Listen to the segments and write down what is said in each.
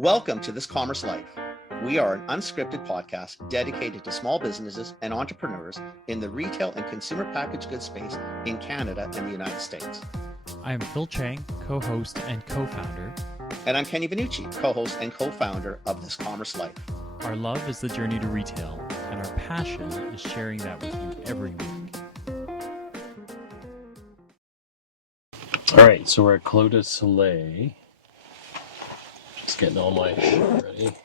Welcome to This Commerce Life. We are an unscripted podcast dedicated to small businesses and entrepreneurs in the retail and consumer packaged goods space in Canada and the United States. I am Phil Chang, co-host and co-founder. And I'm Kenny Vanucci, co-host and co-founder of This Commerce Life. Our love is the journey to retail, and our passion is sharing that with you every week. All right, so we're at Clos du Soleil. Just getting all my shit ready.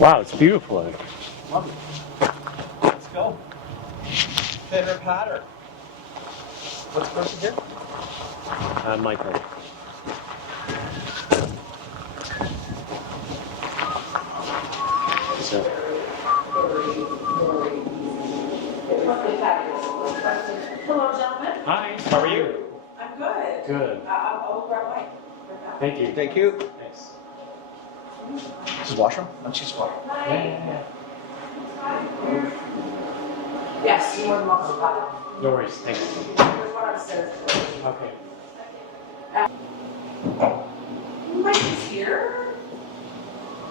Wow, it's beautiful out. Love it. Let's go. Pitter patter. What's the person here? Michael. So. Hello, gentlemen. Hi, how are you? I'm good. Good. I'll grab wine. Thank you. Thank you. Thanks. This is washroom? Let's just wash. Yeah. Yes, you're more than welcome to that. No worries, thanks. There's one upstairs. Okay. Mike's here.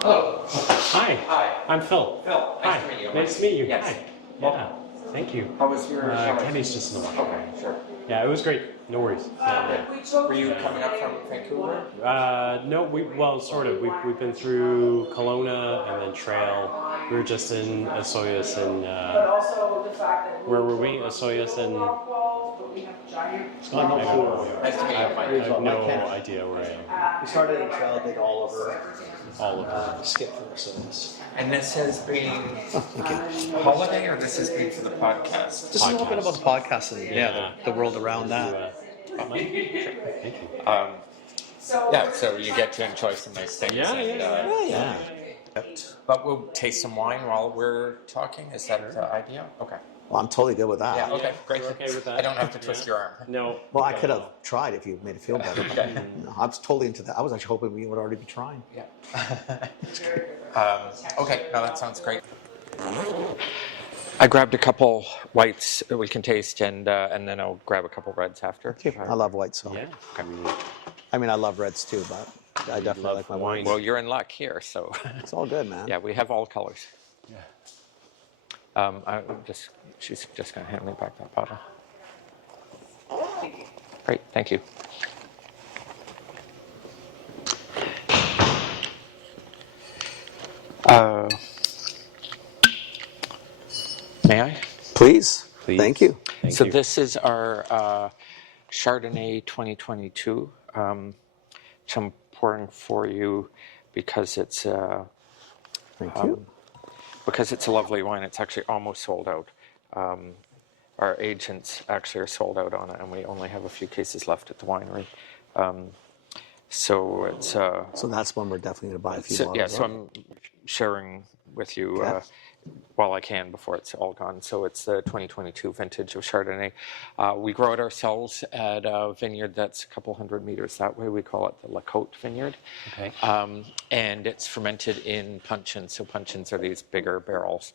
Hello. Hi. Hi. I'm Phil. Phil, nice Hi. to meet you. Nice to meet you. Yes. Hi. Welcome. Yeah. Thank you. How was your summer? Kenny's just in the washroom. Okay, sure. Yeah, it was great. No worries. Were you coming up from Vancouver? No, sort of. We've been through Kelowna and then Trail. We were just in Osoyoos and But also the fact that where were we? Osoyoos and but we have giant. Scotland. I don't know. Nice to meet I you, have Mike. no idea where I am. We started in Trail, did all over. All of it. Skip for the service. And this has been holiday, or this has been for the podcast? This is a little bit about the podcast and the world around that. Mike? Sure. Thank you. Yeah, so you get to enjoy some nice things. Yeah. Yeah. But we'll taste some wine while we're talking. Is that the idea? Okay. Well, I'm totally good with that. Yeah. Okay. Great. You're okay with that? I don't have to twist your arm. No. Well, I could have tried if you made it feel better. Okay. No, I was totally into that. I was actually hoping we would already be trying. Yeah. Okay. No, that sounds great. I grabbed a couple whites that we can taste, and then I'll grab a couple reds after. Okay. I love white, so. Yeah. I mean, I love reds too, but I definitely like my wine. Well, you're in luck here, so. It's all good, man. Yeah, we have all colors. Yeah. She's just gonna hand me back that bottle. Great, thank you. May I? Please. Please. Thank you. Thank So you. this is our Chardonnay 2022. Which I'm pouring for you because it's Thank you. because it's a lovely wine. It's actually almost sold out. Our agents actually are sold out on it, and we only have a few cases left at the winery. So it's So that's one we're definitely going to buy a few bottles. yeah. So I'm sharing with you while I can before it's all gone. So it's the 2022 vintage of Chardonnay. We grow it ourselves at a vineyard that's a couple hundred meters that way. We call it the La Côte Vineyard. Okay. And it's fermented in puncheons. So puncheons are these bigger barrels.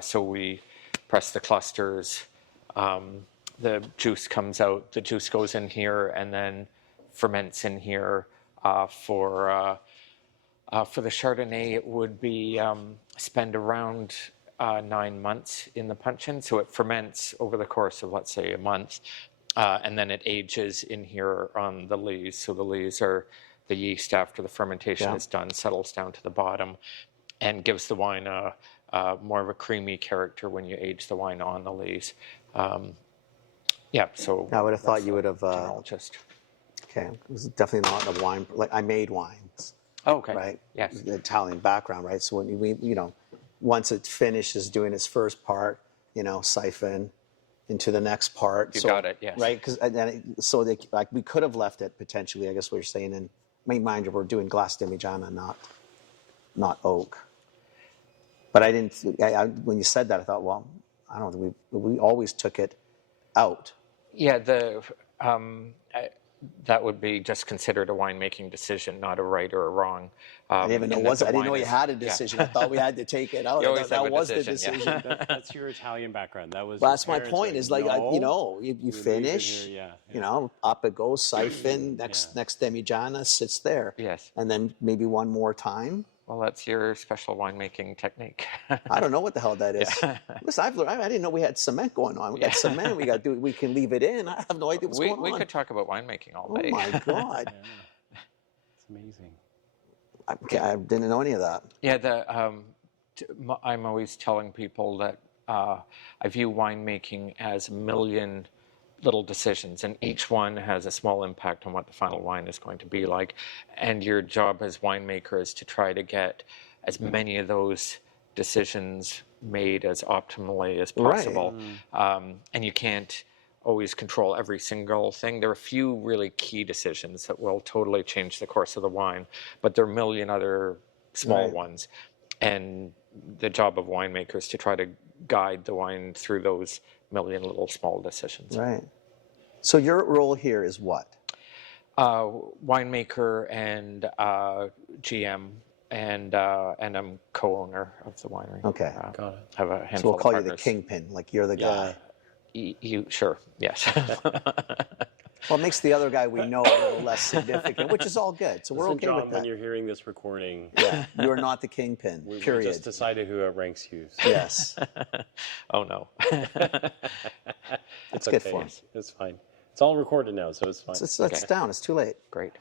So we press the clusters. The juice comes out. The juice goes in here and then ferments in here for the Chardonnay. It would be spend around 9 months in the puncheon. So it ferments over the course of, let's say, a month. And then it ages in here on the lees. So the lees are the yeast after the fermentation is done, settles down to the bottom and gives the wine more of a creamy character when you age the wine on the lees. So I would have thought you would have. just Okay, it was definitely not the wine. Like I made wines. Oh, okay. Right. Yes. The Italian background, right? So when we, once it finishes doing its first part, siphon into the next part. You got it. Yes. Right. Because then, we could have left it potentially. I guess what you're saying, and mind you, we're doing glass demijohn, not not oak. But I didn't. When you said that, I thought, well, I don't think we always took it out. Yeah, that would be just considered a winemaking decision, not a right or a wrong. I didn't even know I didn't know you had a decision. I thought we had to take it out. You I always thought have that a was the decision, yeah. decision. That's your Italian background. That was. Well, your that's my parents point. were Is like no, you we finish, leave it here, yeah. you know, up it goes, siphon next Demijohn sits there, Yes. and then maybe one more time. Well, that's your special winemaking technique. I don't know what the hell that is. Yeah. Listen, I've learned. I didn't know we had cement going on. We got cement. We can leave it in. I have no idea what's going on. We could talk about winemaking all Oh day. my God. Yeah. It's amazing. I didn't know any of that. Yeah, I'm always telling people that I view winemaking as a million little decisions, and each one has a small impact on what the final wine is going to be like. And your job as winemaker is to try to get as many of those decisions made as optimally as possible. Right. And you can't always control every single thing. There are a few really key decisions that will totally change the course of the wine, but there are a million other small ones. And the job of winemaker is to try to guide the wine through those million little small decisions. Right. So your role here is what? Winemaker and GM, and I'm co-owner of the winery. Okay. Got it. Have a handful So we'll call of you the partners. kingpin, like you're the guy. You sure? Yes. Well, it makes the other guy we know a little less significant, which is all good. So we're Listen, okay John, with that. when you're hearing this recording, Yeah, you are not the kingpin. we Period. just decided who outranks you. So Yes, Oh no. it's good for him. It's fine. It's all recorded now, so it's fine. It's down. It's too late. Great.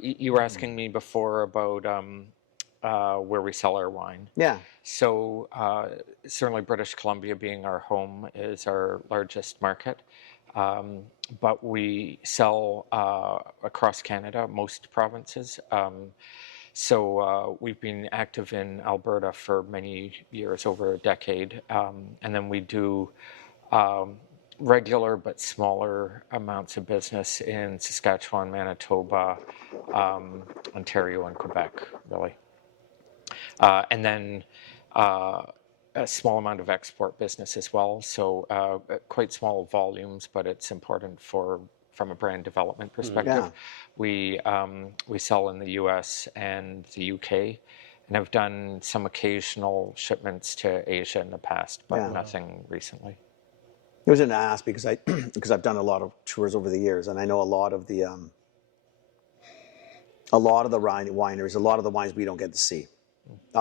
You were asking me before about where we sell our wine. Yeah. So certainly British Columbia being our home is our largest market. But we sell across Canada, most provinces. So we've been active in Alberta for many years, over a decade. And then we do regular but smaller amounts of business in Saskatchewan, Manitoba, Ontario, and Quebec, really. And then a small amount of export business as well. So quite small volumes, but it's important from a brand development perspective. Yeah. We sell in the US and the UK, and I've done some occasional shipments to Asia in the past, but nothing recently. It was an ask because I've done a lot of tours over the years, and I know a lot of the wineries, a lot of the wines we don't get to see.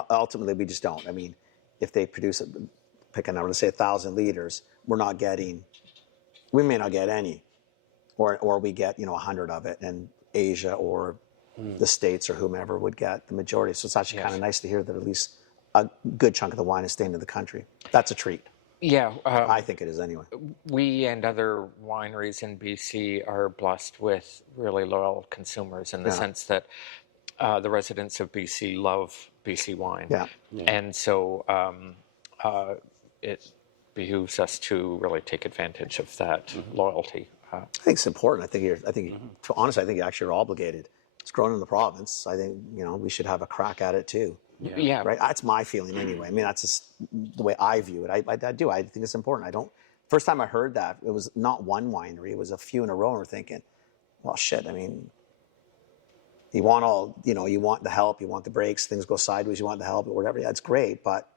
Ultimately, we just don't. I mean, if they produce, pick a number, let's say 1,000 liters, we may not get any, or we get 100 of it, and Asia or the States or whomever would get the majority. So it's actually kind of nice to hear that at least a good chunk of the wine is staying in the country. That's a treat. Yeah. I think it is anyway. We and other wineries in BC are blessed with really loyal consumers in the sense that the residents of BC love BC wine. Yeah. And so it behooves us to really take advantage of that loyalty. I think it's important. Honestly, I think actually you're obligated. It's grown in the province. I think, we should have a crack at it too. Yeah. Right. That's my feeling anyway. I mean, that's just the way I view it. I do. I think it's important. First time I heard that, it was not one winery. It was a few in a row, and we're thinking, well, shit. I mean, you want you want the help, you want the breaks, things go sideways, you want the help, or whatever. That's great, but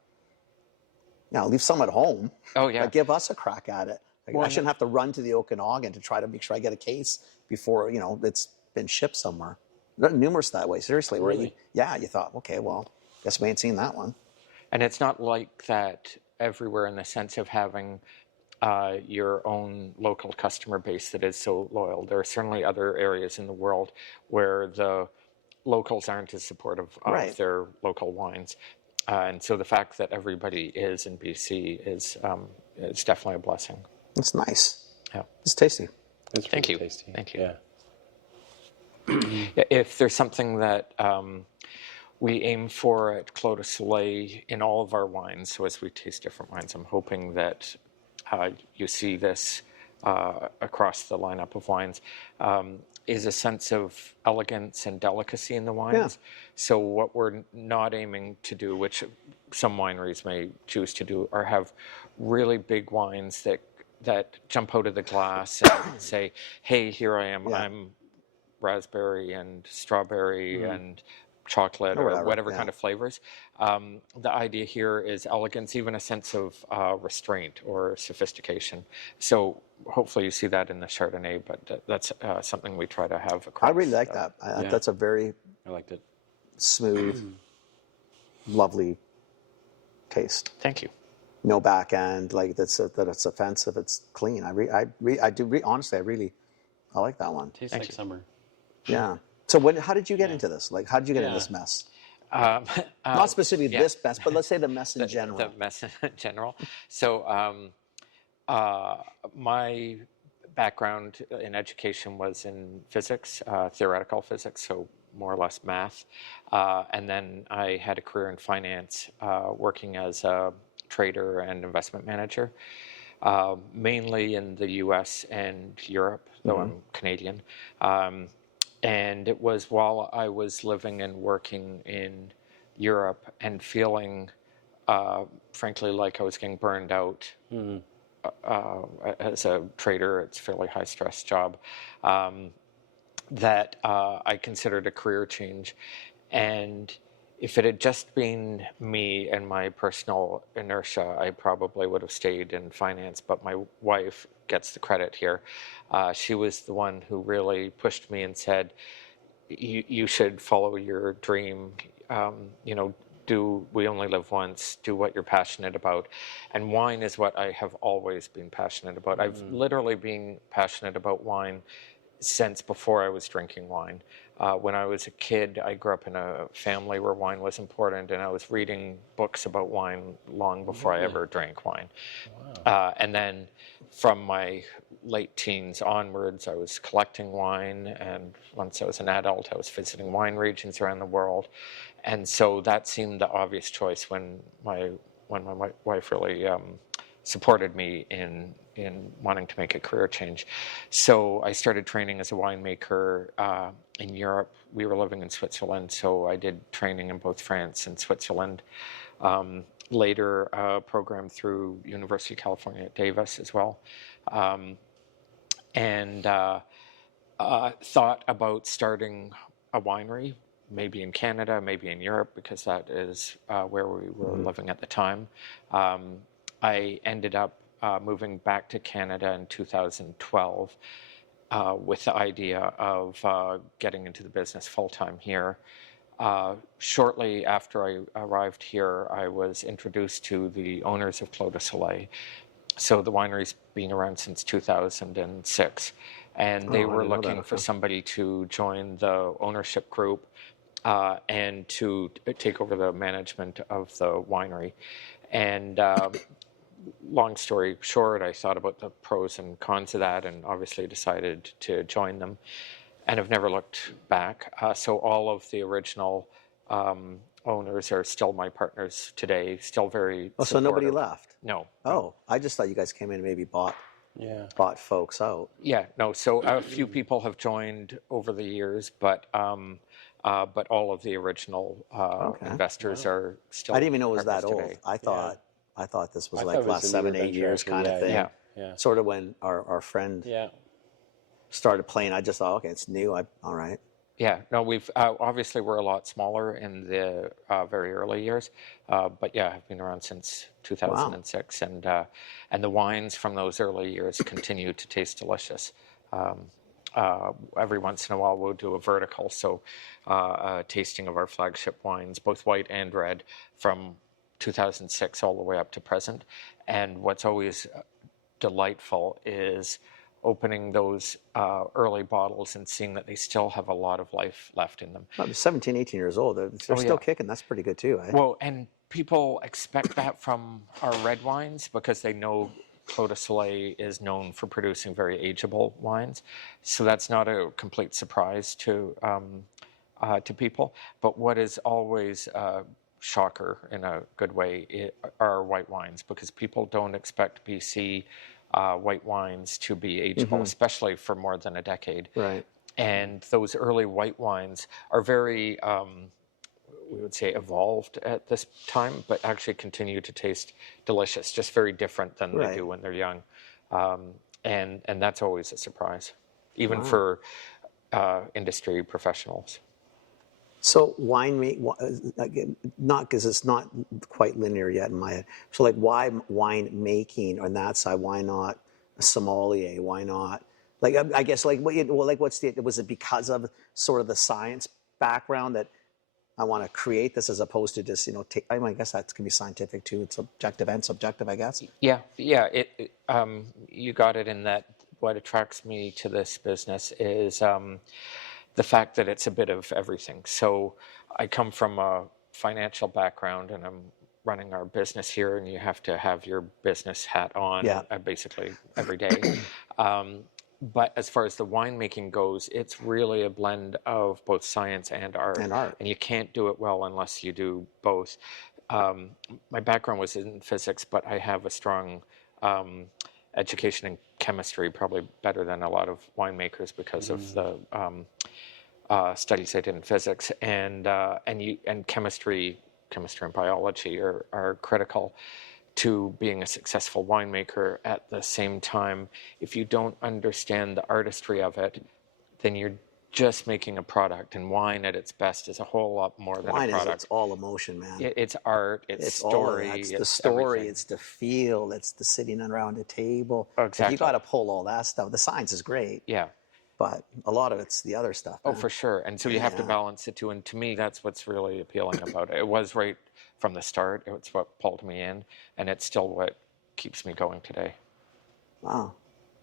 leave some at home. Oh yeah. Give us a crack at it. I shouldn't have to run to the Okanagan to try to make sure I get a case before it's been shipped somewhere. There are numerous that way. Seriously, Really? You thought, okay, well, guess we ain't seen that one. And it's not like that everywhere in the sense of having your own local customer base that is so loyal. There are certainly other areas in the world where the locals aren't as supportive of their local wines. And so the fact that everybody is in BC is definitely a blessing. It's nice. Yeah. It's tasty. It's Thank really you. tasty. Thank you. Yeah. If there's something that we aim for at Clos du Soleil in all of our wines, so as we taste different wines, I'm hoping that you see this across the lineup of wines. is a sense of elegance and delicacy in the wines. So what we're not aiming to do, which some wineries may choose to do, are have really big wines that jump out of the glass and say, "Hey, here I am. I'm raspberry and strawberry and chocolate or whatever kind of flavors." The idea here is elegance, even a sense of restraint or sophistication. So hopefully you see that in the Chardonnay, but that's something we try to have across. I really like that. That's a very I liked it. smooth, lovely taste. Thank you. No back end, like that it's offensive. It's clean. Honestly, I like that one. Tastes like summer. Yeah. So how did you get into this? Like, how did you get in this mess? Not specifically this mess, but let's say the mess in general. The mess in general. So my background in education was in physics, theoretical physics, so more or less math. And then I had a career in finance, working as a trader and investment manager, mainly in the US and Europe, though I'm Canadian. And it was while I was living and working in Europe and feeling, frankly, like I was getting burned out as a trader. It's a fairly high-stress job, that I considered a career change. And if it had just been me and my personal inertia, I probably would have stayed in finance. But my wife gets the credit here. She was the one who really pushed me and said, you should follow your dream. We only live once, do what you're passionate about. And wine is what I have always been passionate about. I've literally been passionate about wine since before I was drinking wine. When I was a kid, I grew up in a family where wine was important, and I was reading books about wine long before I ever drank wine. Wow. And then from my late teens onwards, I was collecting wine, and once I was an adult, I was visiting wine regions around the world. And so that seemed the obvious choice when my wife really supported me in wanting to make a career change. So I started training as a winemaker in Europe. We were living in Switzerland, so I did training in both France and Switzerland. Later, a program through University of California at Davis as well. And thought about starting a winery, maybe in Canada, maybe in Europe, because that is where we were living at the time. I ended up moving back to Canada in 2012 with the idea of getting into the business full-time here. Shortly after I arrived here, I was introduced to the owners of Clos du Soleil. So the winery's been around since 2006. And they were looking for somebody to join the ownership group and to take over the management of the winery. And long story short, I thought about the pros and cons of that and obviously decided to join them and have never looked back. So all of the original owners are still my partners today, still very supportive. So nobody left? No. Oh, I just thought you guys came in and maybe bought folks out. Yeah, no. So a few people have joined over the years, but all of the original investors are still. I didn't even know it was that old. Today. I thought this was like last 7-8 years kind of thing. Yeah. Sort of when our friend started playing, I just thought, okay, it's new. All right. Yeah, no, we've obviously we're a lot smaller in the very early years, but yeah, I've been around since 2006, and the wines from those early years continue to taste delicious. Every once in a while, we'll do a vertical, so a tasting of our flagship wines, both white and red, from 2006 all the way up to present. And what's always delightful is opening those early bottles and seeing that they still have a lot of life left in them. Well, they're 17, 18 years old. They're still kicking. That's pretty good too. Eh? Well, and people expect that from our red wines because they know Clos du Soleil is known for producing very ageable wines. So that's not a complete surprise to people. But what is always a shocker in a good way are white wines, because people don't expect BC white wines to be ageable, especially for more than a decade. Right. And those early white wines are very, we would say, evolved at this time, but actually continue to taste delicious, just very different than they do when they're young. And that's always a surprise, even for industry professionals. So not because it's not quite linear yet in my head. So like, why wine making on that side? Why not a sommelier? Why not? Like, I guess like was it because of sort of the science background that I want to create this as opposed to just I mean, I guess that can be scientific too. It's objective and subjective, I guess. Yeah. You got it in that. What attracts me to this business is the fact that it's a bit of everything. So I come from a financial background, and I'm running our business here, and you have to have your business hat on basically every day. But as far as the winemaking goes, it's really a blend of both science and art. And you can't do it well unless you do both. My background was in physics, but I have a strong education in chemistry, probably better than a lot of winemakers because of the studies I did in physics. And chemistry and biology are critical to being a successful winemaker. At the same time, if you don't understand the artistry of it, then you're just making a product. And wine at its best is a whole lot more than a product. It's all emotion, man. It's art, it's story. It's the story, everything. It's the feel, it's the sitting around a table. Exactly. You got to pull all that stuff. The science is great. Yeah. But a lot of it's the other stuff. Man. Oh, for sure. And so you have to balance it too. And to me, that's what's really appealing about it. It was right from the start. It's what pulled me in, and it's still what keeps me going today. Wow.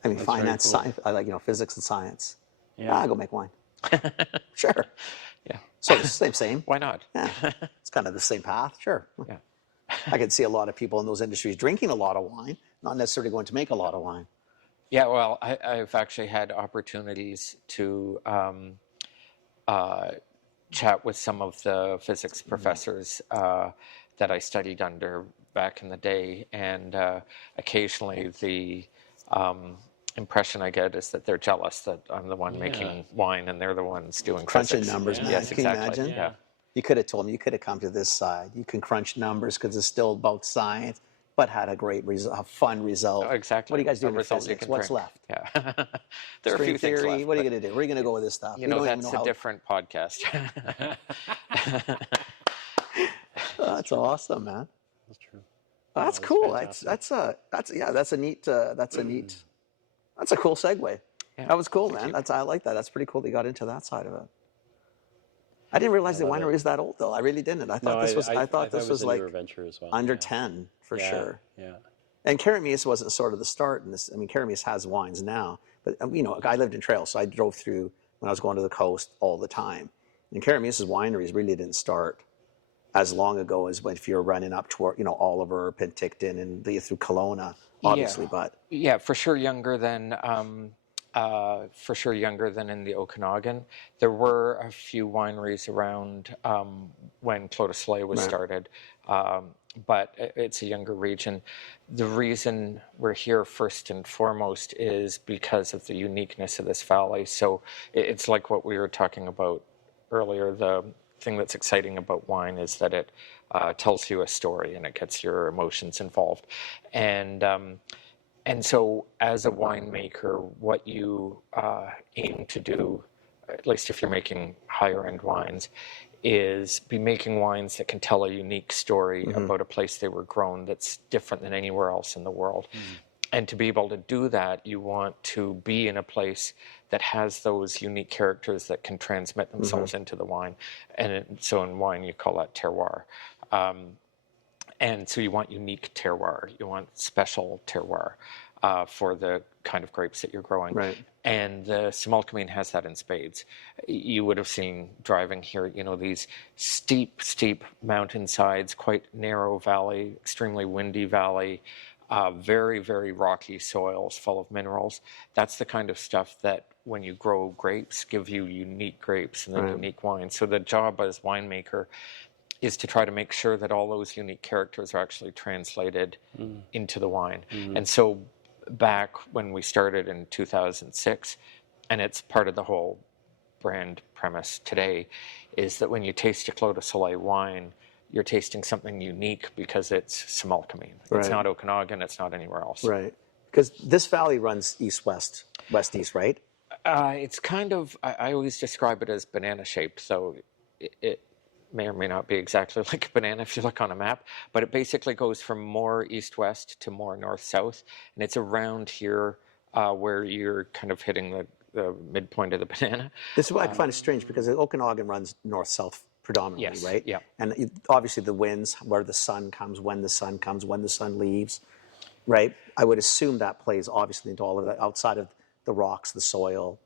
I mean, finance, science. I like physics and science. Yeah. I'll go make wine. Sure. Yeah. So it's the same. Why not? Yeah. It's kind of the same path. Sure. Yeah. I can see a lot of people in those industries drinking a lot of wine, not necessarily going to make a lot of wine. Yeah, well, I've actually had opportunities to chat with some of the physics professors that I studied under back in the day, and occasionally the impression I get is that they're jealous that I'm the one making wine and they're the ones doing crunching physics. Numbers, man. Yes, Can exactly. you imagine? Yeah. You could have told them, you could have come to this side. You can crunch numbers because it's still about science, but had a great result, a fun result. Oh, exactly. What are you guys doing in physics? What's drink. left? Yeah. There are a String few things theory. left. What are you going to do? Where are you going to go with this stuff? That's a different podcast. That's awesome, man. That's true. That's cool. That's a neat. That's a cool segue. Yeah, that was cool, man. I like that. That's pretty cool. They got into that side of it. I didn't realize the winery is that old, though. I really didn't. I thought this was like venture as well. under 10 for sure. Yeah. And Karamis wasn't sort of the start in this. I mean, Karamis has wines now, but I lived in Trail, so I drove through when I was going to the coast all the time. And Karamis's wineries really didn't start as long ago as if you're running up toward Oliver, Penticton, and through Kelowna, obviously. But yeah, for sure younger than in the Okanagan. There were a few wineries around when Clos du Soleil was started, but it's a younger region. The reason we're here first and foremost is because of the uniqueness of this valley. So it's like what we were talking about earlier. The thing that's exciting about wine is that it tells you a story and it gets your emotions involved. And so as a winemaker, what you aim to do, at least if you're making higher end wines, is be making wines that can tell a unique story about a place they were grown that's different than anywhere else in the world. And to be able to do that, you want to be in a place that has those unique characters that can transmit themselves into the wine. And so in wine, you call that terroir. And so you want unique terroir. You want special terroir for the kind of grapes that you're growing. Right. And the Similkameen has that in spades. You would have seen driving here, these steep mountainsides, quite narrow valley, extremely windy valley, very, very rocky soils full of minerals. That's the kind of stuff that when you grow grapes, give you unique grapes and then unique wines. So the job as winemaker is to try to make sure that all those unique characters are actually translated into the wine. And so back when we started in 2006, and it's part of the whole brand premise today is that when you taste a Clos du Soleil wine, you're tasting something unique because it's Similkameen. It's Right. not Okanagan, it's not anywhere else. Right. Because this valley runs east-west, west-east, right? It's kind of, I always describe it as banana shaped, so it may or may not be exactly like a banana if you look on a map, but it basically goes from more east-west to more north-south, and it's around here where you're kind of hitting the midpoint of the banana. This is why I find it strange because Okanagan runs north-south predominantly, Yes, right? yeah. And obviously the winds, where the sun comes, when the sun comes, when the sun leaves, right? I would assume that plays obviously into all of that outside of the rocks, the soil,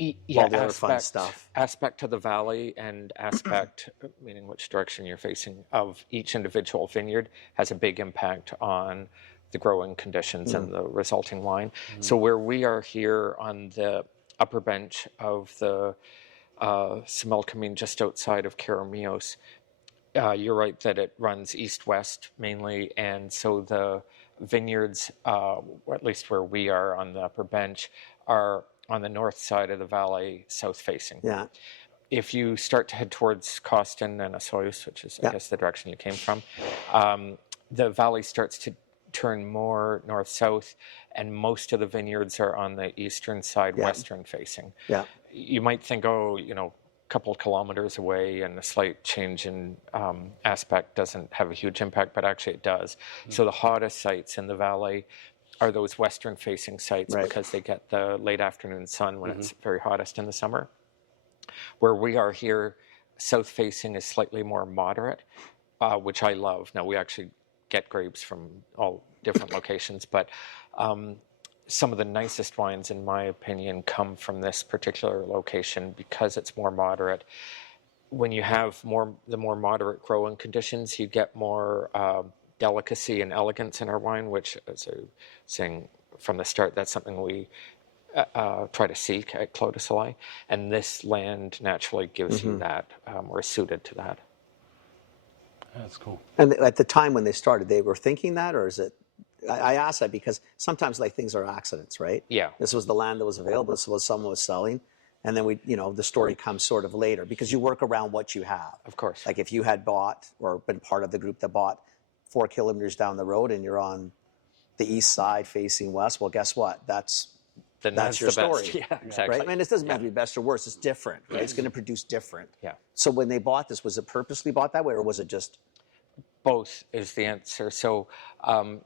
all the other fun stuff. Aspect to the valley and aspect, meaning which direction you're facing, of each individual vineyard has a big impact on the growing conditions and the resulting wine. So where we are here on the upper bench of the Similkameen, just outside of Caramios, you're right that it runs east-west mainly, and so the vineyards, or at least where we are on the upper bench, are on the north side of the valley, south-facing. Yeah. If you start to head towards Coston and Osoyoos, which is, I guess, the direction you came from, the valley starts to turn more north-south, and most of the vineyards are on the eastern side, western-facing. Yeah. You might think, oh, a couple of kilometers away and a slight change in aspect doesn't have a huge impact, but actually it does. So the hottest sites in the valley are those western-facing sites because they get the late afternoon sun when it's very hottest in the summer. Where we are here, south-facing is slightly more moderate, which I love. Now, we actually get grapes from all different locations, but some of the nicest wines, in my opinion, come from this particular location because it's more moderate. When you have the more moderate growing conditions, you get more delicacy and elegance in our wine, which, as I was saying from the start, that's something we try to seek at Clos du Soleil. And this land naturally gives you that, or is suited to that. That's cool. And at the time when they started, they were thinking that, or is it? I ask that because sometimes things are accidents, right? Yeah. This was the land that was available. This was someone was selling, and then the story comes sort of later because you work around what you have. Of course. Like if you had bought or been part of the group that bought 4 kilometers down the road and you're on the east side facing west, well, guess what? That's your story. Best. Yeah, exactly. Right? I mean, it doesn't have to be best or worse. It's different, right? It's going to produce different. Yeah. So when they bought this, was it purposely bought that way, or was it just? Both is the answer. So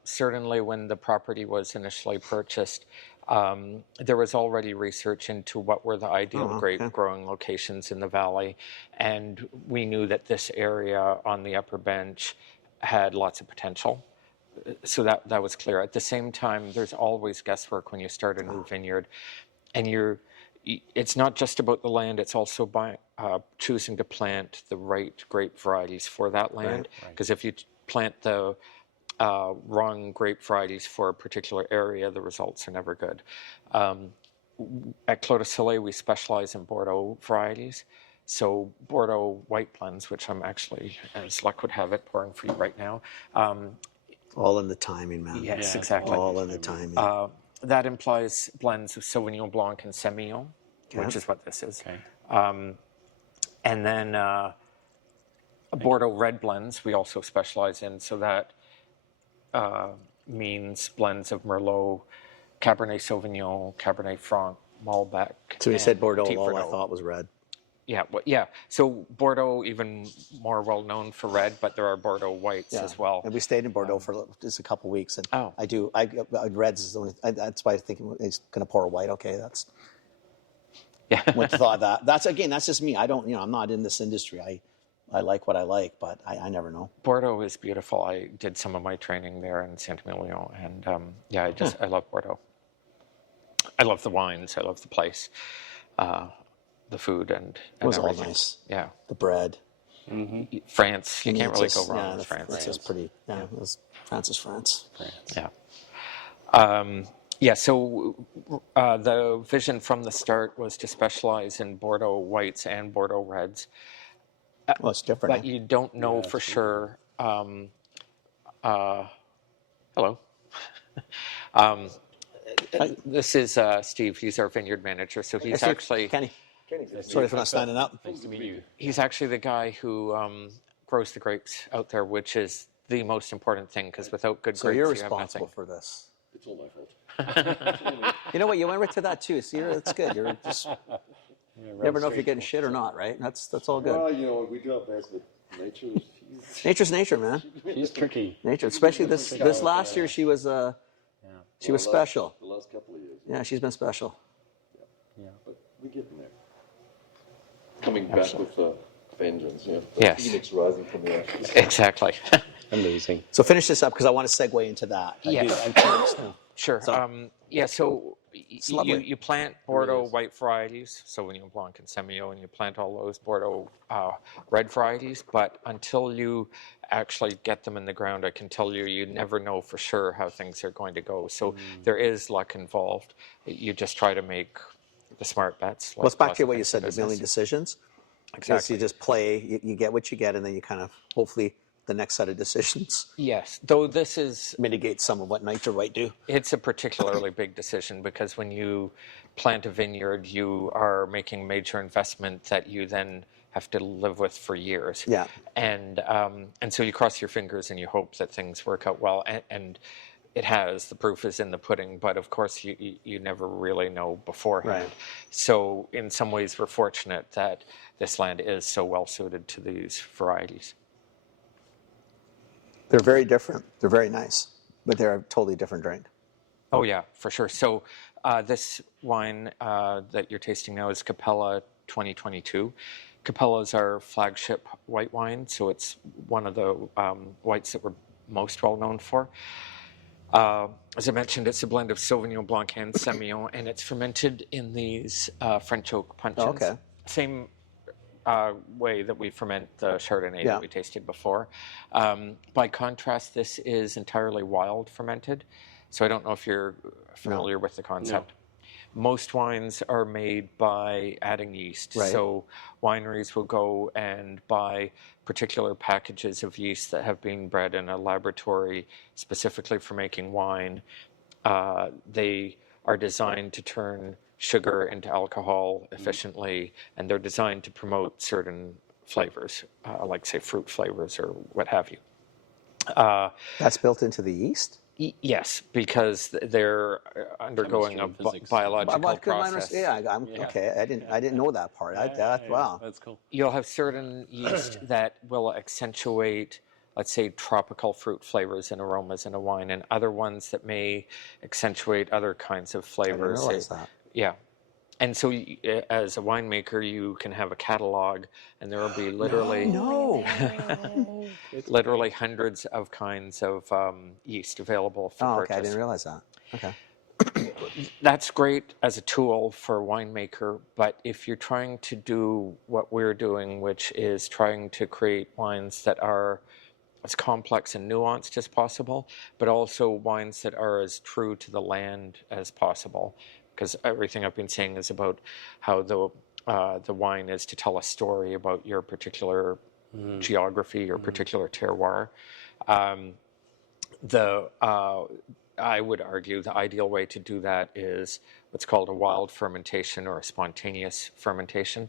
certainly when the property was initially purchased, there was already research into what were the ideal grape growing locations in the valley. And we knew that this area on the upper bench had lots of potential. So that was clear. At the same time, there's always guesswork when you start a new vineyard. And it's not just about the land, it's also by choosing to plant the right grape varieties for that land. Because if you plant the wrong grape varieties for a particular area, the results are never good. At Clos du Soleil, we specialize in Bordeaux varieties. So Bordeaux white blends, which I'm actually, as luck would have it, pouring for you right now. All in the timing, man. Yes, exactly. All in the timing. That implies blends of Sauvignon Blanc and Semillon, which is what this is. Okay. And then Bordeaux red blends we also specialize in. So that means blends of Merlot, Cabernet Sauvignon, Cabernet Franc, Malbec. So you said Bordeaux, all I Verdot. thought was red. Yeah. So Bordeaux, even more well known for red, but there are Bordeaux whites as well. And we stayed in Bordeaux for just a couple weeks, and Oh. reds is the only. That's why I think he's going to pour a white. Okay, that's. Yeah. What thought that? That's just me. I don't. I'm not in this industry. I like what I like, but I never know. Bordeaux is beautiful. I did some of my training there in Saint-Emilion, and I love Bordeaux. I love the wines. I love the place, the food, and It was everything. all nice. Yeah, The bread. France. You I mean, can't it's really just- go wrong yeah, with France. It's just pretty. Yeah, it was, France is France. Yeah. So the vision from the start was to specialize in Bordeaux whites and Bordeaux reds. Well, it's different. But you don't know for sure. Hello. This is Steve. He's our vineyard manager. So he's actually Kenny. Sorry for not standing up. Nice to meet you. He's actually the guy who grows the grapes out there, which is the most important thing, because without good So grapes, you're you have responsible nothing. for this. It's all my fault. You know what? You went right to that too. See, that's good. You're just you never know if you're getting shit or not, right? That's all good. Well, you know, we do our best, but nature is... Nature's nature, man. She's tricky. Nature, especially this last year, she was special. The last couple of years. Yeah, she's been special. Yeah. But we're getting there. Coming back with a vengeance, you know. The Yes. Phoenix rising from the ashes. Exactly. Amazing. So finish this up because I want to segue into that. Yes. I'm curious now. Sure. So- Yeah, so lovely. you plant Bordeaux white varieties, Sauvignon Blanc and Semillon, and you plant all those Bordeaux red varieties, but until you actually get them in the ground, I can tell you, you never know for sure how things are going to go. So there is luck involved. You just try to make the smart bets. Well, it's back lots to of what you things said, in the million business. decisions. Exactly. You just play, you get what you get, and then you kind of, hopefully, the next set of decisions Yes, though this is mitigate some of what nature might do. It's a particularly big decision because when you plant a vineyard, you are making major investment that you then have to live with for years. Yeah. And so you cross your fingers and you hope that things work out well. And it has. The proof is in the pudding. But of course, you never really know beforehand. Right. So in some ways, we're fortunate that this land is so well suited to these varieties. They're very different. They're very nice, but they're a totally different drink. Oh yeah, for sure. So this wine that you're tasting now is Capella 2022. Capella is our flagship white wine, so it's one of the whites that we're most well known for. As I mentioned, it's a blend of Sauvignon Blanc and Semillon, and it's fermented in these French oak puncheons. Oh, okay. Same way that we ferment the Chardonnay Yeah. that we tasted before. By contrast, this is entirely wild fermented. So I don't know if you're familiar with the concept. Most wines are made by adding yeast. Right. So wineries will go and buy particular packages of yeast that have been bred in a laboratory specifically for making wine. They are designed to turn sugar into alcohol efficiently, and they're designed to promote certain flavors, like say fruit flavors or what have you. That's built into the yeast? Yes, because they're undergoing Chemistry a and physics. biological Could mine process. okay. I didn't know that part. Wow. That's cool. You'll have certain yeast that will accentuate, let's say, tropical fruit flavors and aromas in a wine, and other ones that may accentuate other kinds of I didn't flavors. realize that. Yeah. And so as a winemaker, you can have a catalog, and there will be literally literally hundreds of kinds of yeast available for Oh, purchase. okay. I didn't realize that. Okay. That's great as a tool for a winemaker, but if you're trying to do what we're doing, which is trying to create wines that are as complex and nuanced as possible, but also wines that are as true to the land as possible, because everything I've been saying is about how the wine is to tell a story about your particular geography, your particular terroir. I would argue the ideal way to do that is what's called a wild fermentation or a spontaneous fermentation.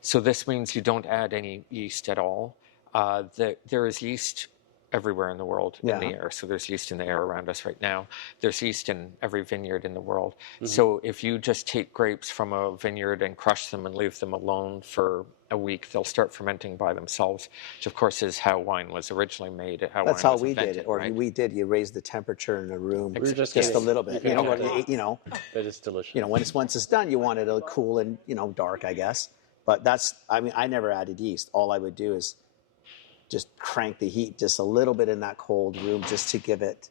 So this means you don't add any yeast at all. There is yeast everywhere in the world in the air. So there's yeast in the air around us right now. There's yeast in every vineyard in the world. So if you just take grapes from a vineyard and crush them and leave them alone for a week, they'll start fermenting by themselves, which of course is how wine was originally made. That's wine how was we invented, did it, or right? we did. You raised the temperature in the room just just a kidding. little bit. You can But That is delicious. once it's done, you want it cool and dark, I guess. But I never added yeast. All I would do is just crank the heat just a little bit in that cold room just to give it.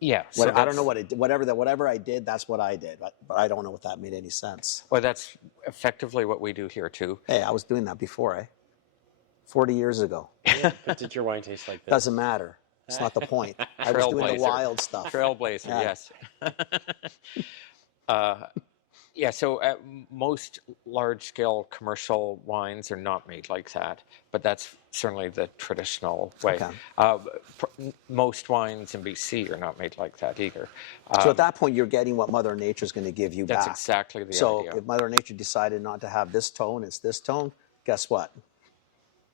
Yeah. I don't know what it did. Whatever I did, that's what I did. But I don't know if that made any sense. Well, that's effectively what we do here too. Hey, I was doing that before, 40 years ago. But did your wine taste like this? Doesn't matter. It's not the point. I was doing the Trailblazer. wild stuff. Trailblazer, Yeah. yes. Yeah, so most large-scale commercial wines are not made like that, but that's certainly the traditional way. Okay. Most wines in BC are not made like that either. So at that point, you're getting what Mother Nature's going to give you That's back. exactly the So idea. if Mother Nature decided not to have this tone, it's this tone, guess what?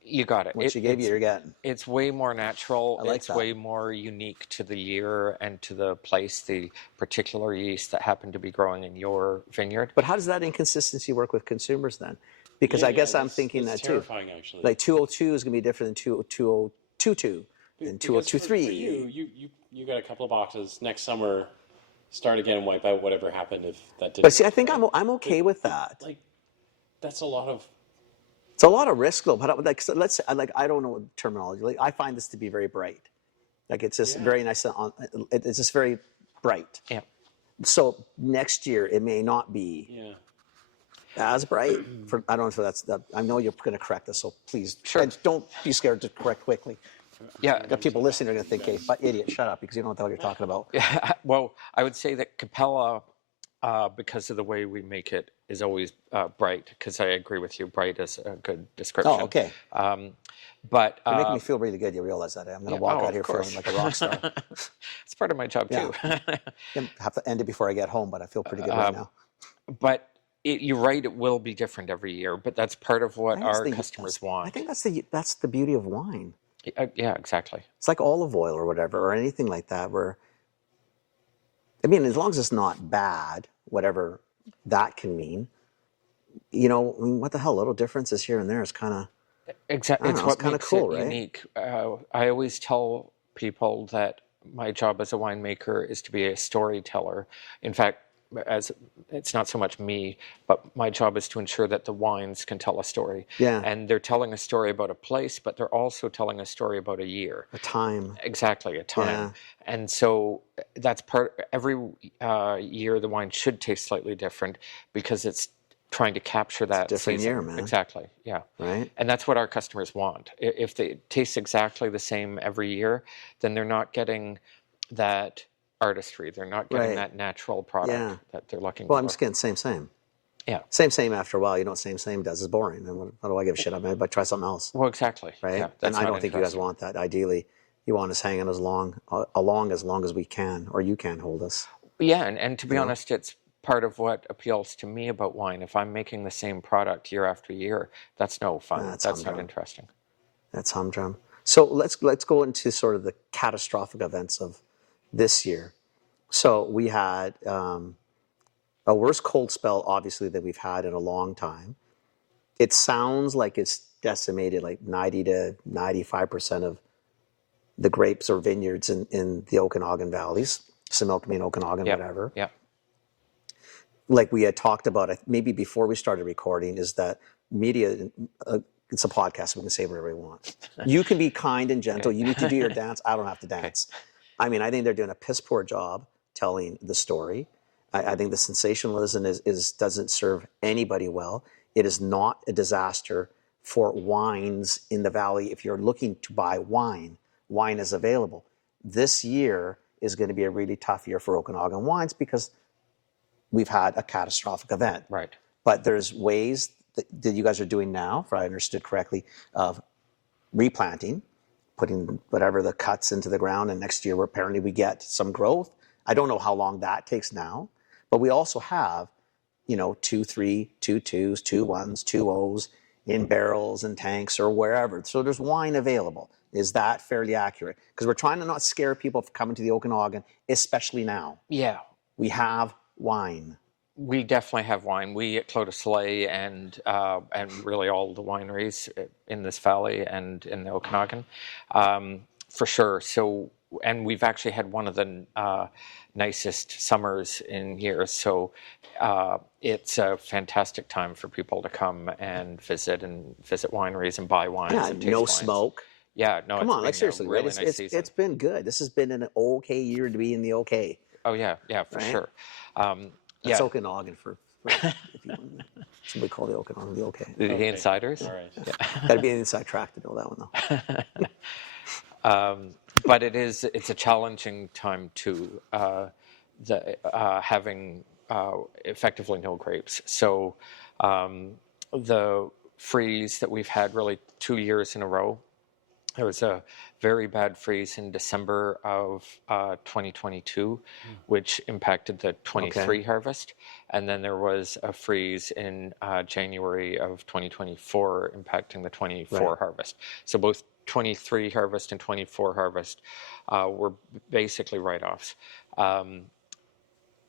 You got it. What she gave you, you're getting. It's way more natural. I like it's that. way more unique to the year and to the place, the particular yeast that happened to be growing in your vineyard. But how does that inconsistency work with consumers then? Because I guess I'm thinking that too. Terrifying, actually. Like 202 is going to be different than 2022 and Because 2023. For you got a couple of boxes next summer. Start again and wipe out whatever happened if that didn't. But see, I think I'm okay with that. Like, that's a lot of. It's a lot of risk though. But like, so let's say, like, I don't know what terminology. Like, I find this to be very bright. Like, it's just very nice. It's just very bright. Yeah. So next year it may not be as bright. I don't know if that's. I know you're going to correct this, so please, and don't be scared to correct quickly. Yeah. The people listening are going to think, "Hey, idiot, shut up," because you don't know what the hell you're talking about. Yeah. Well, I would say that Capella, because of the way we make it, is always bright. Because I agree with you, bright is a good description. Oh, okay. But You're making me feel really good. You realize that? I'm going to walk out here feeling like a rock star. It's part of my job too. I have to end it before I get home, but I feel pretty good right now. But you're right; it will be different every year. But that's part of what our customers want. I think that's the beauty of wine. Yeah, exactly. It's like olive oil or whatever, or anything like that. Where, I mean, as long as it's not bad, whatever that can mean. You know, I mean, what the hell? Little differences here and there is kind of. Exactly, it's what kind of makes cool, it right? unique. I always tell people that my job as a winemaker is to be a storyteller. In fact, as it's not so much me, but my job is to ensure that the wines can tell a story. Yeah. And they're telling a story about a place, but they're also telling a story about a year. A time. Exactly, a time. Yeah. And so that's every year the wine should taste slightly different because it's trying to capture that different season. year, man. Exactly, yeah. Right. And that's what our customers want. If they taste exactly the same every year, then they're not getting that artistry. They're not getting that natural product that they're looking for. Well, I'm just getting same. Yeah. Same after a while. You know what same does is boring. And what do I give a shit? I mean, try something else. Well, exactly. Right. Yeah, and I don't think you guys want that. Ideally, you want us hanging as long as we can, or you can hold us. Yeah, and to be honest, it's part of what appeals to me about wine. If I'm making the same product year after year, that's no fun. That's not interesting. That's humdrum. So let's go into sort of the catastrophic events of this year. So we had a worst cold spell, obviously, that we've had in a long time. It sounds like it's decimated like 90 to 95% of the grapes or vineyards in the Okanagan valleys, Similkameen, Okanagan, whatever. Yeah. Like we had talked about, maybe before we started recording, is that media, it's a podcast, so we can say whatever we want. You can be kind and gentle. You need to do your dance. I don't have to dance. I mean, I think they're doing a piss poor job telling the story. I think the sensationalism doesn't serve anybody well. It is not a disaster for wines in the valley. If you're looking to buy wine is available. This year is going to be a really tough year for Okanagan wines because we've had a catastrophic event. Right. But there's ways that you guys are doing now, if I understood correctly, of replanting, putting whatever the cuts into the ground, and next year apparently we get some growth. I don't know how long that takes now, but we also have, 2, 3, 2 2s, 2 1s, 2 O's in barrels and tanks or wherever. So there's wine available. Is that fairly accurate? Because we're trying to not scare people from coming to the Okanagan, especially now. Yeah. We have wine. We definitely have wine. We at Clos du Soleil and really all the wineries in this valley and in the Okanagan, for sure. So, and we've actually had one of the nicest summers in years. So it's a fantastic time for people to come and visit wineries and buy wines. Yeah, and taste no wines. smoke. Yeah, no. Come on, like seriously, really right? nice season. It's been good. This has been an okay year to be in the okay. Oh yeah, for sure. That's Okanagan for if you want somebody call the Okanagan the okay. The insiders. All right. Yeah. Got to be an inside track to know that one though. But it's a challenging time too. Having effectively no grapes. So the freeze that we've had really 2 years in a row. There was a very bad freeze in December of 2022, which impacted the 23 harvest. And then there was a freeze in January of 2024, impacting the 24 harvest. So both 23 harvest and 24 harvest were basically write-offs.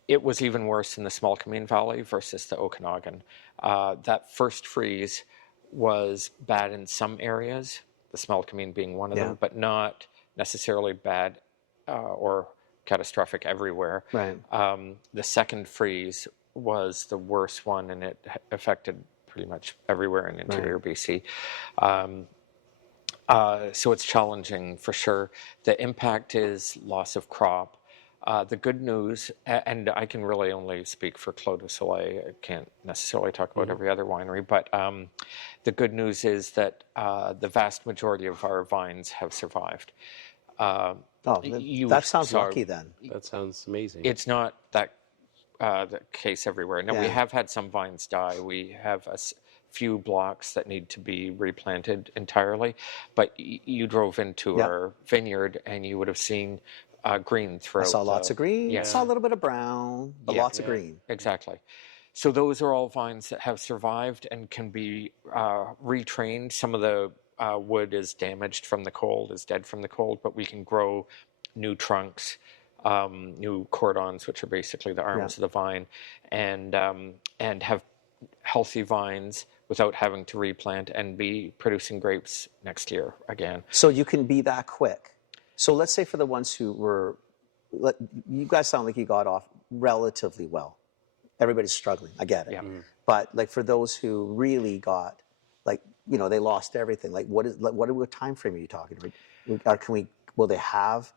It was even worse in the Similkameen Valley versus the Okanagan. That first freeze was bad in some areas, the Similkameen being one of them, but not necessarily bad or catastrophic everywhere. Right. The second freeze was the worst one, and it affected pretty much everywhere in interior BC. So it's challenging for sure. The impact is loss of crop. The good news, and I can really only speak for Clos du Soleil, I can't necessarily talk about every other winery, but the good news is that the vast majority of our vines have survived. That sounds lucky then. That sounds amazing. It's not that the case everywhere. Now, we have had some vines die. We have a few blocks that need to be replanted entirely, but you drove into our vineyard and you would have seen green throughout. I saw lots of green. Yeah. I saw a little bit of brown, but lots of green. Exactly. So those are all vines that have survived and can be retrained. Some of the wood is damaged from the cold, is dead from the cold, but we can grow new trunks, new cordons, which are basically the arms of the vine, and have healthy vines without having to replant and be producing grapes next year again. So you can be that quick. So let's say for the ones who were, you guys sound like you got off relatively well. Everybody's struggling. I get it. Yeah. But like for those who really got, like, you know, they lost everything. Like what time frame are you talking about? Will they have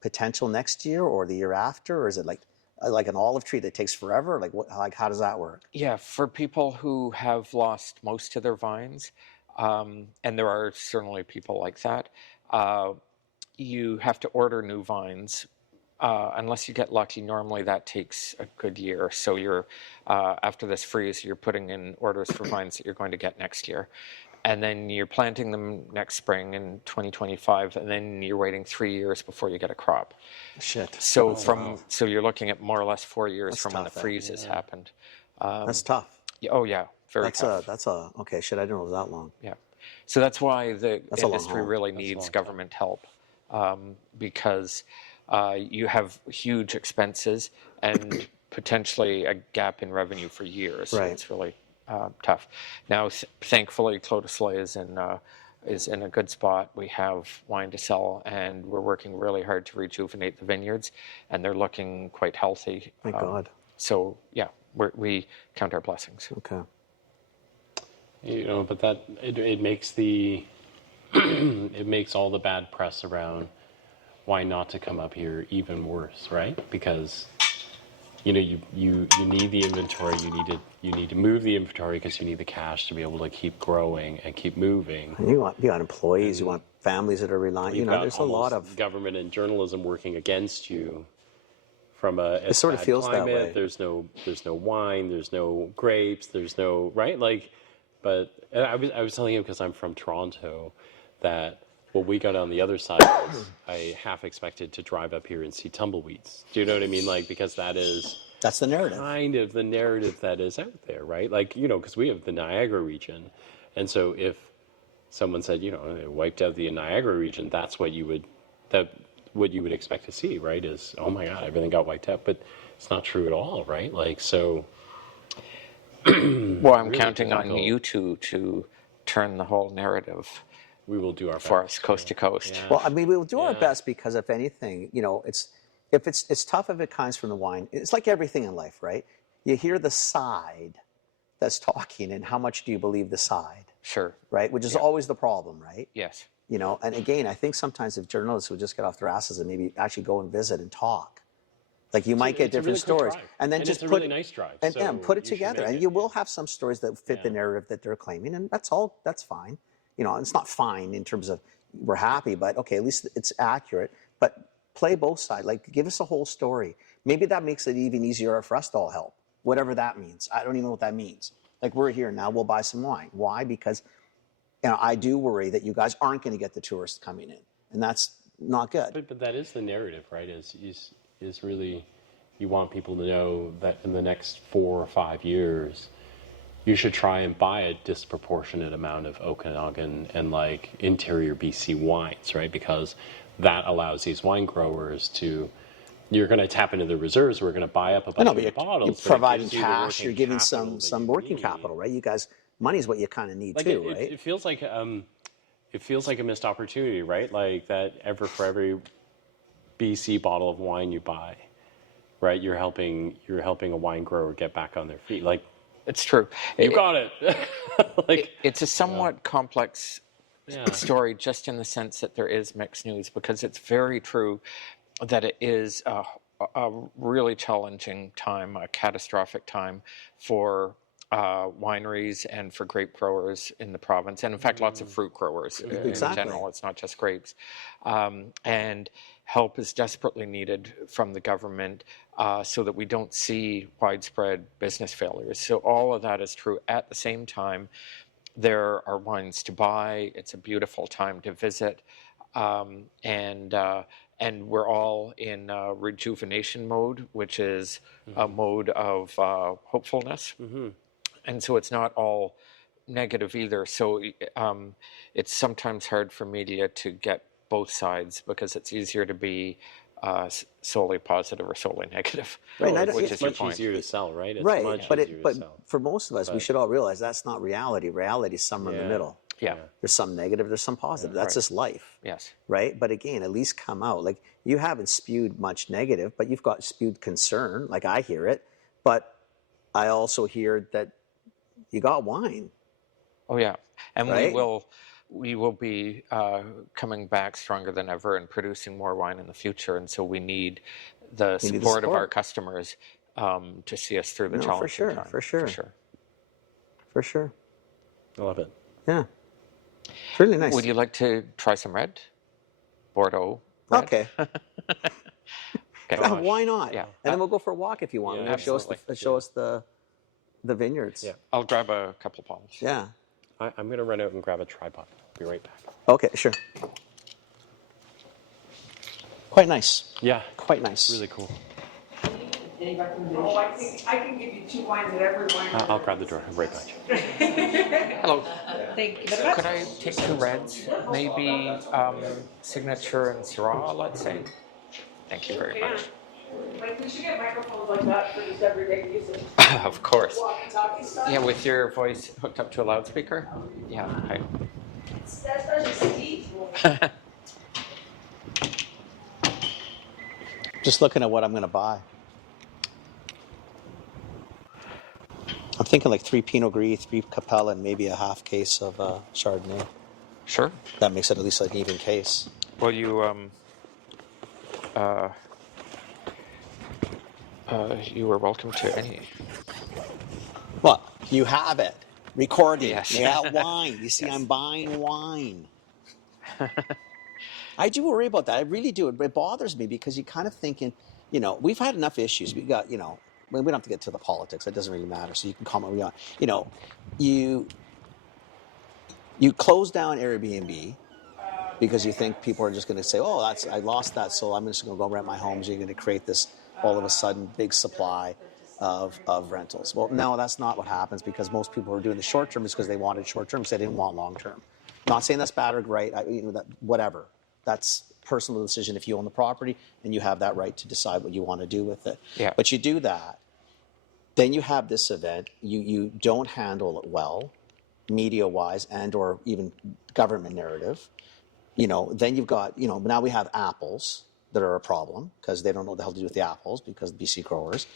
potential next year or the year after? Or is it like an olive tree that takes forever? Like how does that work? Yeah, for people who have lost most of their vines, and there are certainly people like that, you have to order new vines. Unless you get lucky, normally that takes a good year. So you're after this freeze, you're putting in orders for vines that you're going to get next year. And then you're planting them next spring in 2025, and then you're waiting 3 years before you get a crop. Shit. So so you're looking at more or less 4 years from when the freeze has happened. That's tough. Oh yeah, very tough. Okay, shit, I didn't know it was that long. Yeah. So that's why the That's a long industry haul. really needs government help, because you have huge expenses and potentially a gap in revenue for years. So Right. it's really tough. Now, thankfully, Clos du Soleil is in a good spot. We have wine to sell, and we're working really hard to rejuvenate the vineyards, and they're looking quite healthy. Thank God. So yeah, we count our blessings. Okay. You know, but that it makes the it makes all the bad press around why not to come up here even worse, right? Because you know you need the inventory, you need to move the inventory because you need the cash to be able to keep growing and keep moving. You want employees, you want families that are relying. You know, there's a lot of government and journalism working against you. From it sort of feels climate, that way. There's no wine, there's no grapes, there's no right like. But I was telling him because I'm from Toronto that what we got on the other side was I half expected to drive up here and see tumbleweeds. Do you know what I mean? Like because that's the narrative. Kind of the narrative that is out there, right? Like you know, because we have the Niagara region, and so if someone said you know it wiped out the Niagara region, that's what you would expect to see, right? Is oh my God, everything got wiped out, but it's not true at all, right? Like so. Well, I'm really counting on difficult. you two to turn the whole narrative We will do our for best. us, coast to coast. Yeah. Well, I mean, we'll do our best because if anything, you know, it's tough if it comes from the wine. It's like everything in life, right? You hear the side that's talking, and how much do you believe the side, Sure. right? Which is always the problem, right? Yes. You know, and again, I think sometimes if journalists would just get off their asses and maybe actually go and visit and talk, like you might get it's a different really quick stories, drive. and then And just it's a put really nice drive, and so put it you should together, make and it, you will yeah. have some stories that fit the narrative that they're claiming, and that's all. That's fine. You know, it's not fine in terms of we're happy, but okay, at least it's accurate. But play both sides. Like, give us a whole story. Maybe that makes it even easier for us to all help. whatever that means. I don't even know what that means. Like, we're here now, we'll buy some wine. Why? Because I do worry that you guys aren't going to get the tourists coming in, and that's not good. But that is the narrative, right? Is really, you want people to know that in the next 4 or 5 years, you should try and buy a disproportionate amount of Okanagan and like interior BC wines, right? Because that allows these wine growers to, you're going to tap into the reserves. We're going to buy up a bunch of bottles. You're but it providing gives you the cash. working You're giving capital some that you working need. capital, right? You guys, money is what you kind of need Like too, it, right? it feels like a missed opportunity, right? Like that for every BC bottle of wine you buy, right? You're helping a wine grower get back on their feet. Like, It's true. you got it. Like, It's a somewhat complex yeah. story, just in the sense that there is mixed news, because it's very true that it is a really challenging time, a catastrophic time for wineries and for grape growers in the province, and in fact, lots of fruit growers in Exactly. general. It's not just grapes. And help is desperately needed from the government so that we don't see widespread business failures. So all of that is true. At the same time, there are wines to buy. It's a beautiful time to visit. And we're all in rejuvenation mode, which is a mode of hopefulness. And so it's not all negative either. So it's sometimes hard for media to get both sides, because it's easier to be solely positive or solely negative, Right, which It's is your much point. easier to sell, right? It's Right, much but easier to but sell. for most of us, we should all realize that's not reality. Reality is somewhere in the Yeah. middle. Yeah. There's some negative, there's some positive. That's Right. just life. Yes. Right? But again, at least come out. Like, you haven't spewed much negative, but you've got spewed concern. Like, I hear it, but I also hear that you got wine. Oh yeah, and Right? we will be coming back stronger than ever and producing more wine in the future. And so we need the support of our support. customers to see us through the No, challenging for sure, time. for sure. For sure. I love it. Yeah. It's really nice. Would you like to try some red? Bordeaux red? Okay. Okay. Why not? Yeah. And then we'll go for a walk if you want. Yeah, Maybe show us the vineyards. Yeah. I'll grab a couple bottles. Yeah. I'm going to run out and grab a tripod. Be right back. Okay, sure. Quite nice. Yeah. Quite nice. Really cool. Any recommendations? Oh, I can give you 2 wines at every wine. I'll grab the door. I'm right back. Hello. Thank you. Could I take 2 reds? Maybe Signature and Syrah, let's say. Thank you very much. Like, we should get microphones like that for just everyday usage. Of course. Walkie-talkie stuff. Yeah, with your voice hooked up to a loudspeaker? Yeah, okay. Especially Steve. Just looking at what I'm going to buy. I'm thinking like 3 Pinot Gris, 3 Capella, and maybe a half case of Chardonnay. Sure. That makes it at least like an even case. Well, you were welcome to any. What? You have it. Recording. Yes. Yeah, wine. You see, Yes. I'm buying wine. I do worry about that. I really do. It bothers me because you're kind of thinking, we've had enough issues. We got, we don't have to get to the politics. It doesn't really matter. So you can comment on, you close down Airbnb because you think people are just going to say, oh, I lost that, so I'm just going to go rent my home. So you're going to create this, all of a sudden, big supply of rentals. Well, no, that's not what happens, because most people who are doing the short term is because they wanted short term, because they didn't want long term. Not saying that's bad or right, whatever. That's personal decision if you own the property, and you have that right to decide what you want to do with it. Yeah. But you do that, then you have this event, you don't handle it well, media-wise and or even government narrative. Then you've got, now we have apples that are a problem because they don't know what the hell to do with the apples because BC growers.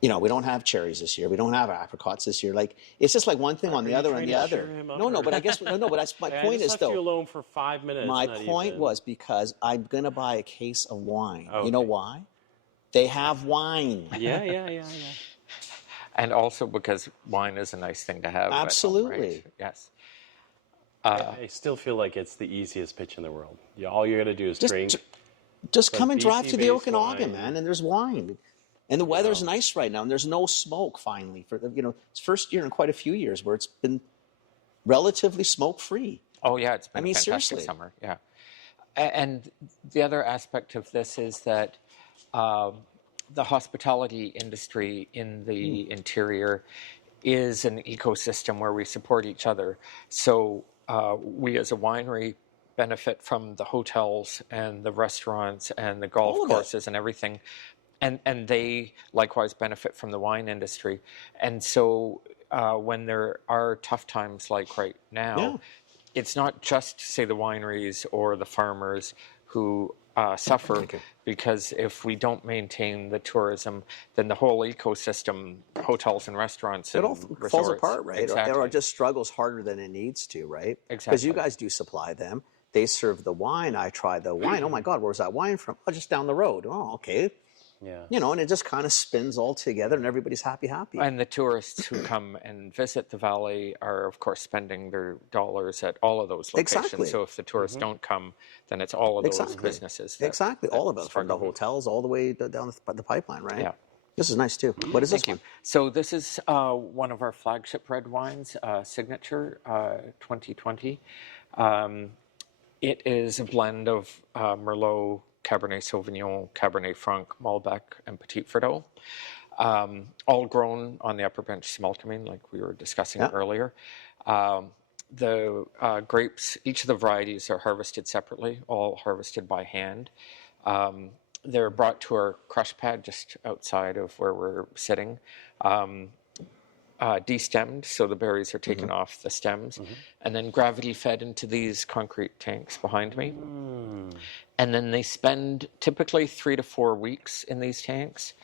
We don't have cherries this year. We don't have apricots this year. Like, it's just like one thing on the other and the other. No, but I guess, but that's my point I is, just left though. you alone for 5 minutes. My not point even. was because I'm going to buy a case of wine. Okay. You know why? They have wine. Yeah. And also because wine is a nice thing to have. at home, Absolutely. right? Yes. I still feel like it's the easiest pitch in the world. All you got to do is drink. Just come and BC drive to the based Okanagan, wine. man, and there's wine. And the weather's nice right now, and there's no smoke finally. It's first year in quite a few years where it's been relatively smoke-free. Oh yeah, it's been I mean, a fantastic seriously. summer. Yeah, and the other aspect of this is that the hospitality industry in the interior is an ecosystem where we support each other. So we as a winery benefit from the hotels and the restaurants and the golf courses and everything. And they likewise benefit from the wine industry. And so when there are tough times like right now, it's not just, say, the wineries or the farmers who suffer, because if we don't maintain the tourism, then the whole ecosystem, hotels and restaurants, It and all resorts, falls apart, right? Exactly. Or it just struggles harder than it needs to, right? Exactly. Because you guys do supply them. They serve the wine. I tried the wine. Oh my God, where's that wine from? Oh, just down the road. Oh, okay. Yeah. And it just kind of spins all together and everybody's happy. And the tourists who come and visit the valley are, of course, spending their dollars at all of those locations. Exactly. So if the tourists don't come, then it's all of those businesses. All of it, from the hotels all the way down the pipeline, right? Yeah. This is nice too. What is this one? So this is one of our flagship red wines, Signature 2020. It is a blend of Merlot, Cabernet Sauvignon, Cabernet Franc, Malbec, and Petit Verdot, all grown on the Upper Bench Similkameen, like we were discussing earlier. The grapes, each of the varieties are harvested separately, all harvested by hand. They're brought to our crush pad just outside of where we're sitting, destemmed, so the berries are taken off the stems, and then gravity fed into these concrete tanks behind me. And then they spend typically 3 to 4 weeks in these tanks.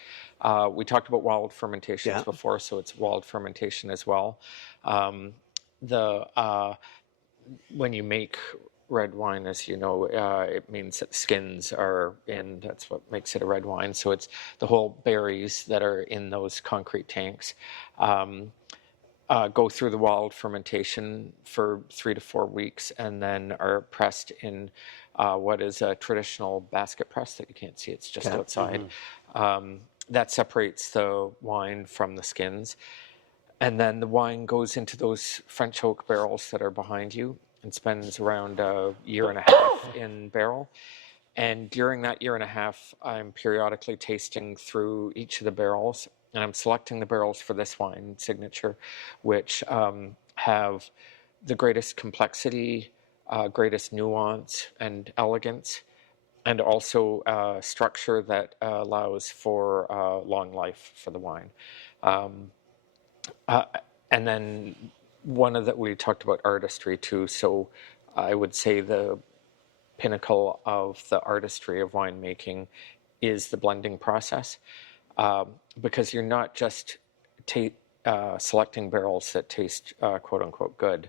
We talked about wild fermentations before, so it's wild fermentation as well. When you make red wine, as you know, it means that the skins are in. That's what makes it a red wine. So it's the whole berries that are in those concrete tanks go through the wild fermentation for 3 to 4 weeks, and then are pressed in what is a traditional basket press that you can't see. It's just outside. That separates the wine from the skins. And then the wine goes into those French oak barrels that are behind you and spends around a year and a half in barrel. And during that year and a half, I'm periodically tasting through each of the barrels, and I'm selecting the barrels for this wine, Signature, which have the greatest complexity, greatest nuance and elegance, and also structure that allows for long life for the wine. And then we talked about artistry too, so I would say the pinnacle of the artistry of winemaking is the blending process, because you're not just selecting barrels that taste quote unquote good.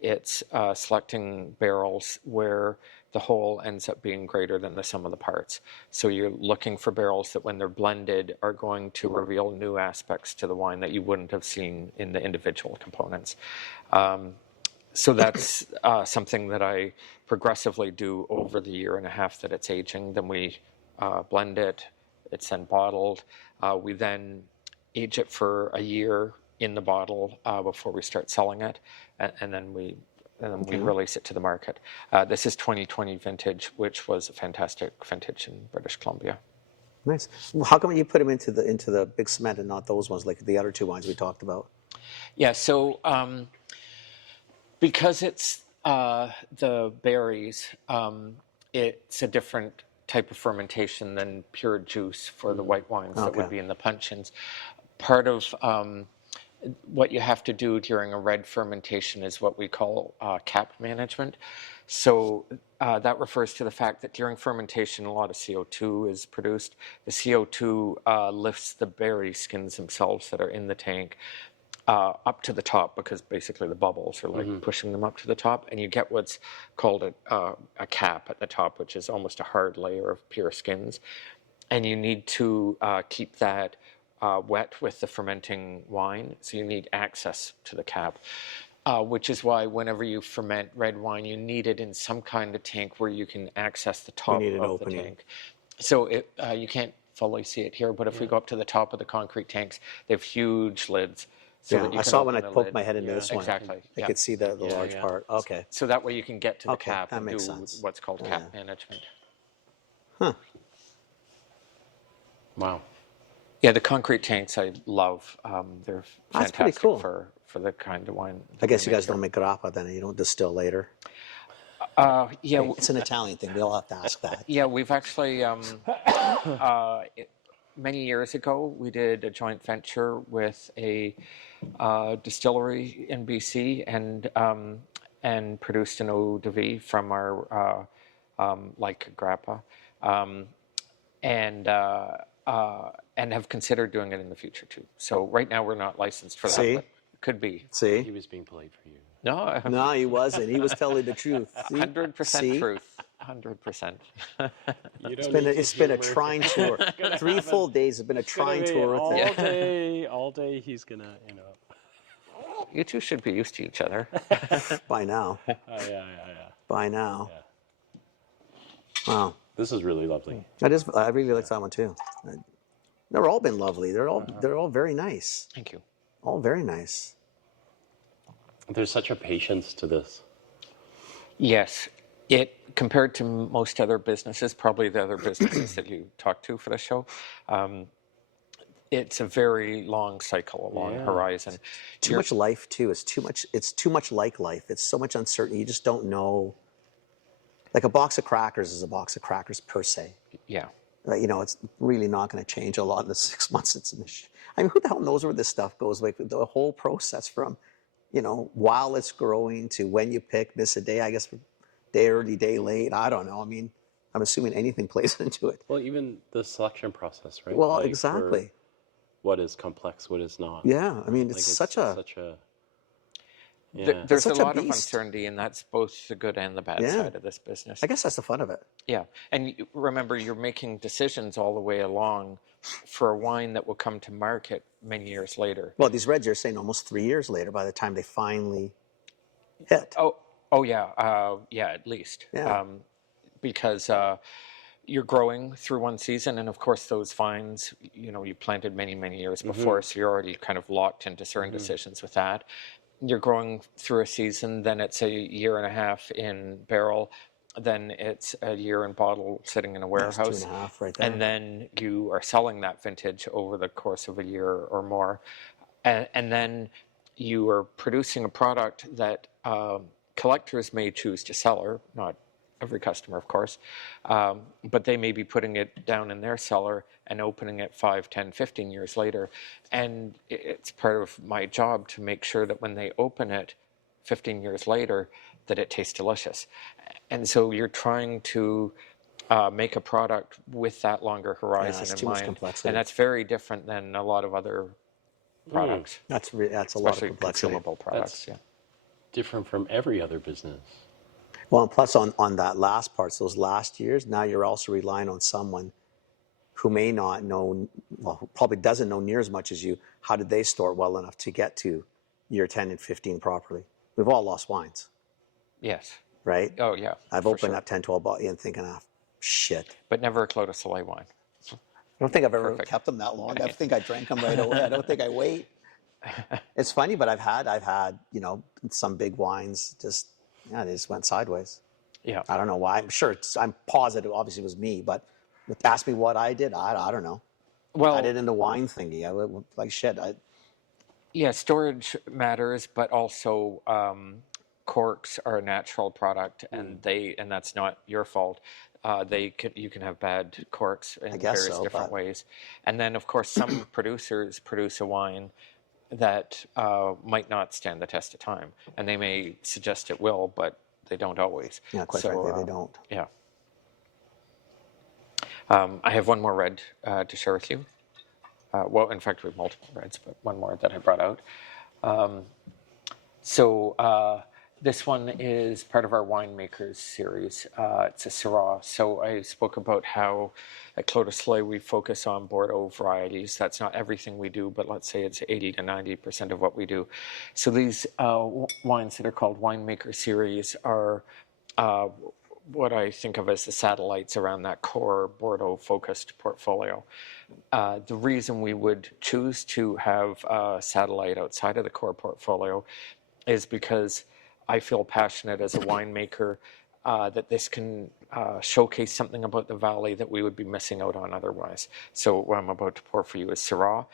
It's selecting barrels where the whole ends up being greater than the sum of the parts. So you're looking for barrels that when they're blended are going to reveal new aspects to the wine that you wouldn't have seen in the individual components. So that's something that I progressively do over the year and a half that it's aging. Then we blend it, it's then bottled. We then age it for a year in the bottle before we start selling it, and then we release it to the market. This is 2020 vintage, which was a fantastic vintage in British Columbia. Nice. Well, how come you put them into the big cement and not those ones like the other two wines we talked about? Yeah, so because it's the berries, it's a different type of fermentation than pure juice for the white wines that would be in the puncheons. Part of what you have to do during a red fermentation is what we call cap management. So that refers to the fact that during fermentation, a lot of CO2 is produced. The CO2 lifts the berry skins themselves that are in the tank up to the top, because basically the bubbles are like pushing them up to the top, and you get what's called a cap at the top, which is almost a hard layer of pure skins. And you need to keep that wet with the fermenting wine, so you need access to the cap, which is why whenever you ferment red wine, you need it in some kind of tank where you can access the top of the tank. So you can't fully see it here, but if we go up to the top of the concrete tanks, they have huge lids. So Yeah, that you I can saw when I open the poked lid. my head into this one. Exactly. I Yeah. could see the large yeah. part. Okay. So that way you can get to the Okay, cap that and do makes sense. what's called cap management. Huh. Wow. Yeah, the concrete tanks I love. They're That's fantastic pretty cool. for the kind of wine. I guess we you guys make don't make grappa then, and you don't distill later. here. Yeah, It's an Italian thing. We all have to ask that. yeah, we've actually many years ago we did a joint venture with a distillery in BC and produced an eau de vie from our like grappa, and have considered doing it in the future too. So right now we're not licensed for that, See? but could be. He See? was being polite for you. No, No, he wasn't. He was telling the truth. See? 100% See? truth. 100%. It's been a trying tour. 3 full days have been a trying tour with him. All day he's gonna, You two should be used to each other. By now. yeah. By now. Wow. This is really lovely. That is. I really like that one too. They're all been lovely. They're all very nice. Thank you. All very nice. There's such a patience to this. Yes. It, compared to most other businesses, probably the other businesses that you talk to for the show, it's a very long cycle, a long horizon. Too much life too. It's too much. It's too much like life. It's so much uncertainty. You just don't know. Like a box of crackers is a box of crackers per se. Yeah. It's really not going to change a lot in the 6 months it's in the I mean, who the hell knows where this stuff goes? Like the whole process from, while it's growing to when you pick, miss a day, I guess, day early, day late. I don't know. I mean, I'm assuming anything plays into it. Well, even the selection process, right? Well, Like, exactly. for what is complex, what is not. Yeah. I mean, Like, it's such a. Yeah. There's a such a lot of beast. uncertainty, and that's both the good and the bad Yeah. side of this business. I guess that's the fun of it. Yeah. And remember, you're making decisions all the way along for a wine that will come to market many years later. Well, these reds, you're saying almost 3 years later by the time they finally hit. Oh yeah. Yeah, at least. Yeah. Because you're growing through one season, and of course those vines, you planted many, many years before, so you're already kind of locked into certain decisions with that. You're growing through a season, then it's a year and a half in barrel, then it's a year in bottle sitting in a That's warehouse. 2.5 right there. And then you are selling that vintage over the course of a year or more. And then you are producing a product that collectors may choose to sell, or not every customer, of course, but they may be putting it down in their cellar and opening it 5, 10, 15 years later. And it's part of my job to make sure that when they open it 15 years later, that it tastes delicious. And so you're trying to make a product with that longer horizon it's in too much mind. complexity. And that's very different than a lot of other products, That's a lot of especially complexity. consumable products. Yeah. Different from every other business. Well, and plus on that last part, so those last years, now you're also relying on someone who may not know, well, who probably doesn't know near as much as you. How did they store it well enough to get to year 10 and 15 properly? We've all lost wines, Yes. right? Oh, yeah. I've for opened sure. up 10, 12 bottles and thinking, shit. But never a Clos du Soleil wine. I don't think I've ever Perfect. kept them that long. I think I drank them right away. I don't think I wait. It's funny, but I've had, some big wines they just went sideways. Yeah. I don't know why. I'm positive obviously it was me, but ask me what I did. I don't know. Well, I did in the wine thingy. yeah, storage matters, but also corks are a natural product, and that's not your fault. You can have bad corks in guess various so, different but- ways. And then, of course, some producers produce a wine that might not stand the test of time, and they may suggest it will, but they don't always. Yeah, quite frankly, they don't. Yeah. I have one more red to share with you. Well, in fact, we have multiple reds, but one more that I brought out. This one is part of our Winemakers series. It's a Syrah. So I spoke about how at Clos du Soleil we focus on Bordeaux varieties. That's not everything we do, but let's say it's 80 to 90% of what we do. So these wines that are called Winemaker series are what I think of as the satellites around that core Bordeaux-focused portfolio. The reason we would choose to have a satellite outside of the core portfolio is because I feel passionate as a winemaker that this can showcase something about the valley that we would be missing out on otherwise. So what I'm about to pour for you is Syrah.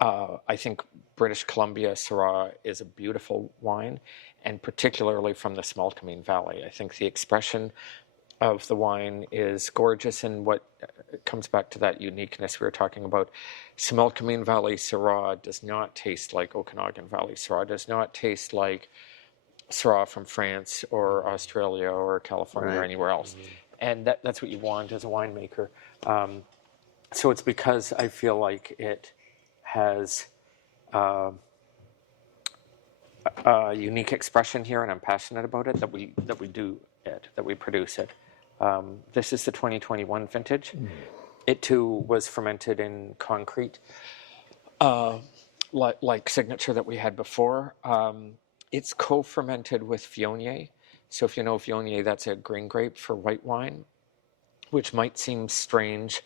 I think British Columbia Syrah is a beautiful wine, and particularly from the Similkameen Valley. I think the expression of the wine is gorgeous, and what comes back to that uniqueness we were talking about. Similkameen Valley Syrah does not taste like Okanagan Valley Syrah, does not taste like Syrah from France or Australia or California or anywhere else. And that's what you want as a winemaker. So it's because I feel like it has a unique expression here, and I'm passionate about it, that we do it, that we produce it. This is the 2021 vintage. It too was fermented in concrete, like Signature that we had before. It's co-fermented with Viognier. So if you know Viognier, that's a green grape for white wine, which might seem strange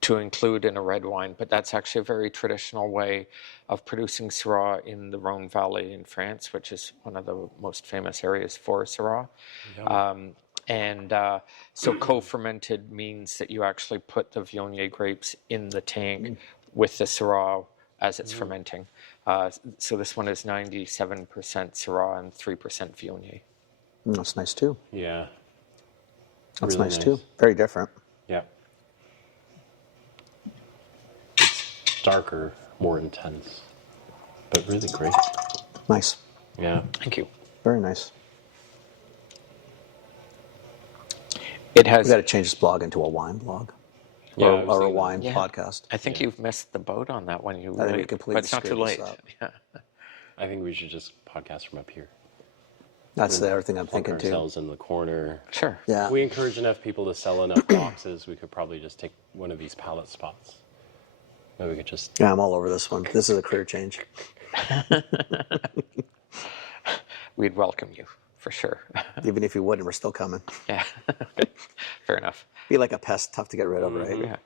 to include in a red wine, but that's actually a very traditional way of producing Syrah in the Rhone Valley in France, which is one of the most famous areas for Syrah. So co-fermented means that you actually put the Viognier grapes in the tank with the Syrah as it's fermenting. So this one is 97% Syrah and 3% Viognier. That's nice too. Yeah. That's Really nice too. Very different. Yeah. It's darker, more intense, but really great. Nice. Yeah. Thank you. Very nice. It has. We got to change this blog into a wine blog. Yeah, I was Or a thinking that. wine Yeah. podcast. I think you've missed the boat on that one. You I think we really, completely but it's not too screwed this late. up. Yeah. I think we should just podcast from up here. That's the other thing I'm Plunk thinking too. ourselves in the corner. Sure. Yeah. If we encourage enough people to sell enough boxes, we could probably just take one of these pallet spots. Maybe we could just. Yeah, I'm all over this one. This is a career change. We'd welcome you for sure. Even if you wouldn't, we're still coming. Yeah. Fair enough. Be like a pest, tough to get rid of, right? Yeah.